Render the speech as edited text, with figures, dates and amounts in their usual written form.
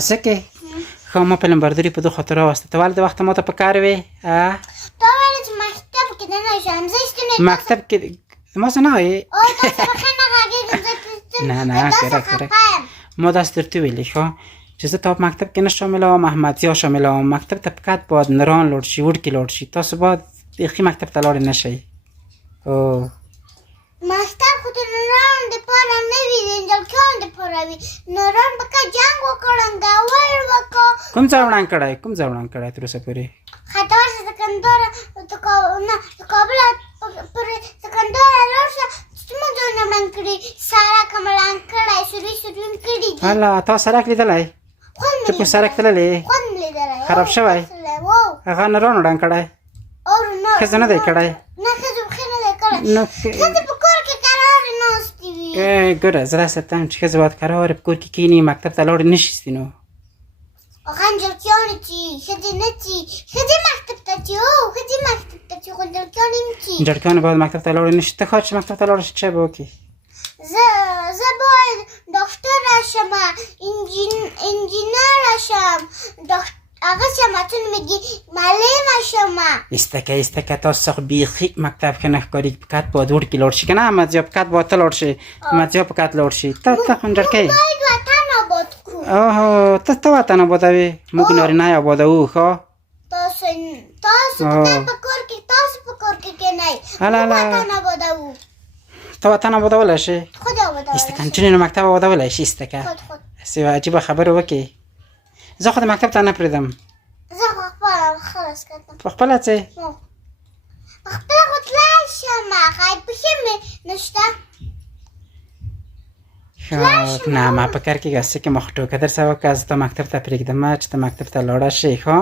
اسه کې خو ما په لمبردوري په 2 خاطر واسطه ته ولې د وخت ما ته په کار وې تا ولې چې مکتب کې نه نشم زه استنه مکتب کې ما څه نه وې او تاسو بخنه غږی نه نه کرک ما دست درته ویلی خو چې زه ته په مکتب کې نه شاملوم احمدزیا شاملوم مکتب ته فقط باید نران لوړ شي وړکي لوړ شي تاسو باید بیخي مکتب ته لاړ نه شئ او مکتب خو د نران دپاره نه وي د نجلکیانو دپاره وي نران به که جنګ وکړن ګاور وکړو کوم ځای وړاند کړی تر اوسه پورې خطر سکندر نه د کابل پورې سکندر لاړ شه څومره ځایونه وړاند کړي سړک هم وړاند کړی سروي هم کړي دي هله تا سړک لیدلی خوند چې په سړک تللی خوند مې لیدلی خراب شوی هغه نران وړاند کړی ښځه نه دی کړی نه ښځو پښې نه دی کړی نو ښځې په کور کې کرارې ناستې وي ګوره زه داسې ته یم چې ښځې باید کرارې په کور کې کښېني مکتب ته لاړې نه شي ستینو هغه نجلکیانې چې ښځې نه چې ښځې مکتب ته چې هو ښځې مکتب ته چې خو نجلکیانې هم چې نجلکیانې باید مکتب ته لاړې نه شي ته ښه چې مکتب ته لاړه شي څه به وکړې زه باید ډاکټره شم انجینره شم هغه شمتون میگی معلمه شم ایستکه تاسو خو بیخي مکتب کې نه ښکاري فقط باید وړکي لاړ شي که نه احمدزیا فقط باید ته لاړ شي احمدزیا فقط لاړ شي ته خو نجلکۍ باید وطن آباد کړو اوهو ته وطن آبادوې موږ نارینه یې آبادوو ښه تاسو په کور کې کېنئ وطن آبادوو ته وطن آبادولی شې خود آبادولی ایستکه نجونې نو مکتب آبادولی شي ایستکه خود هسې عجیبه خبرې وکړې زه خو د مکتب ته نه پرېږدم زه خو خپله خلاص کړم په خپله څه په خپله خو تللی شم ښایي پښې مې نشته نه ما په کار کې هسې کې ما خو ټوکه درسه وکړه زه ته مکتب ته پرېږدم چې ته مکتب ته لاړه شې ښه